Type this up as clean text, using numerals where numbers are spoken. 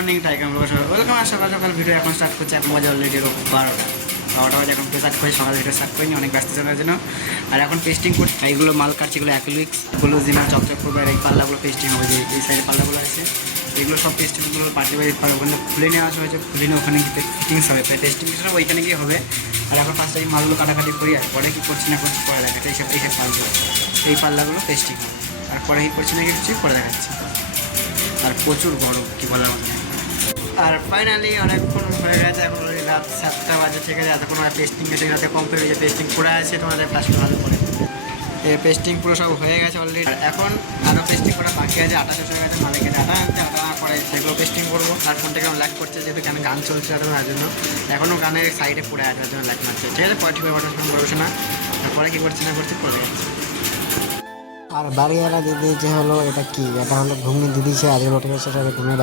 Morning tiger welcome. আর সকাল সকাল video এখন স্টার্ট করছে। এখন বাজে অলরেডি 12টা বাজে। এখন স্টার্ট করি, সকাল ভিডিও স্টার্ট করিনি, অনেক ব্যস্ত থাকার জন্য। আর এখন পেস্টিং করছি। এইগুলো মাল কাটছি, এগুলো অ্যাক্রিলিক্স, গুলো জিনা চকচক করবে। আর এই পাল্লাগুলো পেস্টিং হবে, যে এই সাইডে পাল্লাগুলো আছে এগুলো সব পেস্টিংগুলো পার্টি বাড়ি ওখানে খুলে নিয়ে আসা হয়েছে। খুলে নিয়ে ওখানে গিয়ে ফিটিংস হবে, টেস্টিংটা ওইখানে গিয়ে হবে। আর এখন ফার্স্ট এই মালগুলো কাটাকাটি করি, আর পরে কী করছি না করছি পরে দেখাচ্ছি। এইসব মালগুলো, এই পাল্লাগুলো পেস্টিং হবে, আর পরে কী করছি না কি করছি পরে দেখাচ্ছি। আর প্রচুর গরম, কি বলার মতো নেই। আর ফাইনালি অনেকক্ষণ হয়ে গেছে, এখন রাত 7টা বাজে। ঠিক আছে, এতক্ষণ পেস্টিং গেছে, রাতে কমপ্লিট হয়ে গেছে। পেস্টিং করে আছে তোমাদের ফার্স্ট ভালো করে পেস্টিং পুরো সব হয়ে গেছে অলরেডি। আর এখন আরও পেস্টিং করা বাকি আছে। আটা শেষ হয়ে গেছে, মালিকের আটা আনতে, আটা না করে সেগুলো পেস্টিং করবো। আর ফোনটাকে আমার লাইক করছে, যেহেতু কেন গান চলছে তার জন্য এখনও গানের সাইডে পড়ে আসার জন্য লাইক মারছে। ঠিক আছে, পরে ঠিক হয়ে ফোন করছে না, তারপরে কী করছি না করছি পড়ে যাচ্ছে। আর বাড়িওয়ালা দিদি যে হলো, এটা কি, এটা হলো ঘুমিয়ে দিদিছে, আর নোটিফিকেশন ঘুমিয়ে